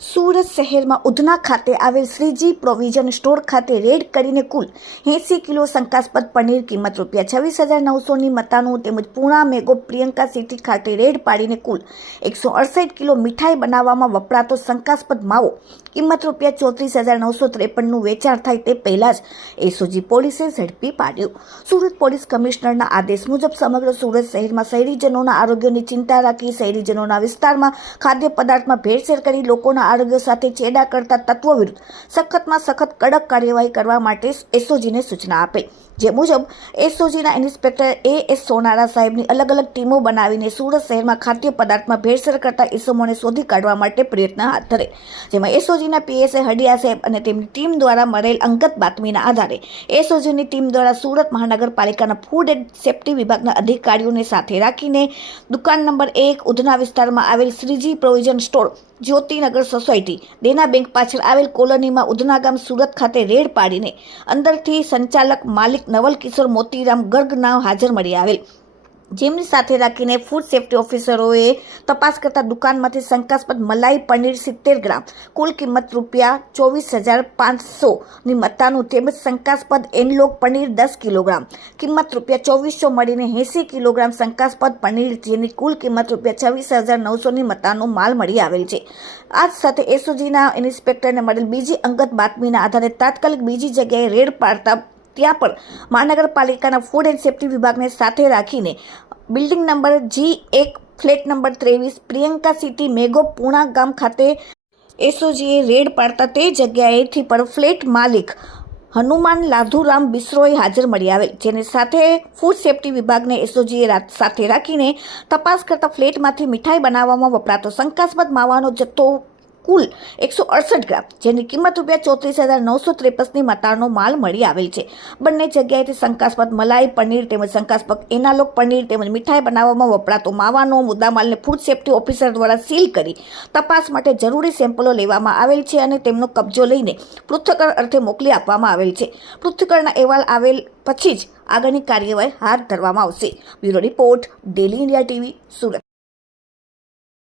સુરત શહેરમાં ઉધના ખાતે આવેલ શ્રીજી પ્રોવિઝન સ્ટોર ખાતે રેડ કરીને કુલ એંસી કિલો શંકાસ્પદ પનીર કિંમત રૂપિયા છવ્વીસ હજાર નવસોની મતાનું તેમજ પૂણા મેગો પ્રિયંકા સિટી ખાતે રેડ પાડીને કુલ એકસો અડસઠ કિલો મીઠાઈ બનાવવામાં વપરાતો શંકાસ્પદ માવો કિંમત રૂપિયા ચોત્રીસ હજાર નવસો ત્રેપનનું વેચાણ થાય તે પહેલાં જ એસઓજી પોલીસે ઝડપી પાડ્યું. સુરત પોલીસ કમિશનરના આદેશ મુજબ સમગ્ર સુરત શહેરમાં શહેરીજનોના આરોગ્યની ચિંતા રાખી શહેરીજનોના વિસ્તારમાં ખાદ્ય પદાર્થમાં ભેળસેળ કરી લોકોના આરોગ્ય સાથે ચેડા કરતા તત્વો વિરુદ્ધ સખતમાં સખત કડક કાર્યવાહી કરવા માટે એસઓજીને સૂચના આપે. જે મુજબ, એસઓજીના ઇન્સ્પેક્ટર એ એસ સોનારા સાહેબની અલગ અલગ ટીમો બનાવીને સુરત શહેરમાં ખાદ્ય પદાર્થમાં ભેળસેળ કરતા ઇસમોને શોધી કાઢવા માટે પ્રયત્ન હાથ ધરે. જેમાં એસઓજીના પીએસએ હડિયા સાહેબ અને તેમની ટીમ દ્વારા મળેલ અંગત બાતમીના આધારે એસઓજીની ટીમ દ્વારા સુરત મહાનગરપાલિકાના ફૂડ એન્ડ સેફ્ટી વિભાગના અધિકારીઓને સાથે રાખીને દુકાન નંબર એક ઉધના વિસ્તારમાં આવેલ Shreeji provision store Jyotinagar society. Dena bank પાછળ આવેલ કોલોનીમાં ઉધના ગામ સુરત ખાતે રેડ પાડીને અંદરથી સંચાલક માલિક નવલ કિશોર મોતીરામ ગર્ગ નામ હાજર મળી આવેલ. જેમની સાથે રાખીને ફૂડ સેફ્ટી ઓફિસરોએ તપાસ કરતા દુકાનમાંથી શંકાસ્પદ મલાઈ પનીર સિત્તેર ગ્રામ, કુલ કિંમત રૂપિયા ચોવીસ હજાર પાંચસોની મત્તાનું તેમજ શંકાસ્પદ એનલોક પનીર દસ કિલોગ્રામ, કિંમત રૂપિયા ચોવીસો મળીને એંસી કિલોગ્રામ શંકાસ્પદ પનીર, જેની કુલ કિંમત રૂપિયા છવ્વીસ હજાર નવસોની મત્તાનો માલ મળી આવેલ છે. આ સાથે એસઓજીના ઇન્સ્પેક્ટરને મળેલ બીજી અંગત બાતમીના આધારે તાત્કાલિક બીજી જગ્યાએ રેડ પાડતા ત્યાં પણ મહાનગરપાલિકાના ફૂડ એન્ડ સેફ્ટી વિભાગને સાથે રાખીને બિલ્ડિંગ નંબર જી એક, ફ્લેટ નંબર ત્રેવીસ, પ્રિયંકા સિટી મેગો પૂણા ગામ ખાતે એસઓજીએ રેડ પાડતા તે જગ્યાએથી પણ ફ્લેટ માલિક હનુમાન લાધુરામ બિસ્રોએ હાજર મળી આવેલ, જેને સાથે ફૂડ સેફ્ટી વિભાગને એસઓજીએ સાથે રાખીને તપાસ કરતા ફ્લેટમાંથી મીઠાઈ બનાવવામાં વપરાતો શંકાસ્પદ માવાનો જથ્થો કુલ એકસો અડસઠ ગ્રામ, જેની કિંમત રૂપિયા ચોત્રીસ હજાર નવસો ત્રેપસની મતાળનો માલ મળી આવેલ છે. બંને જગ્યાએથી શંકાસ્પદ મલાઈ, પનીર તેમજ શંકાસ્પદ એનાલોગ પનીર તેમજ મીઠાઈ બનાવવામાં વપરાતો માવાનો મુદ્દામાલને ફૂડ સેફ્ટી ઓફિસર દ્વારા સીલ કરી તપાસ માટે જરૂરી સેમ્પલો લેવામાં આવેલ છે અને તેમનો કબજો લઈને પૃથ્થકરણ અર્થે મોકલી આપવામાં આવેલ છે. પૃથ્થકરણના અહેવાલ આવેલ પછી જ આગળની કાર્યવાહી હાથ ધરવામાં આવશે. Bureau report, daily India TV, Surat.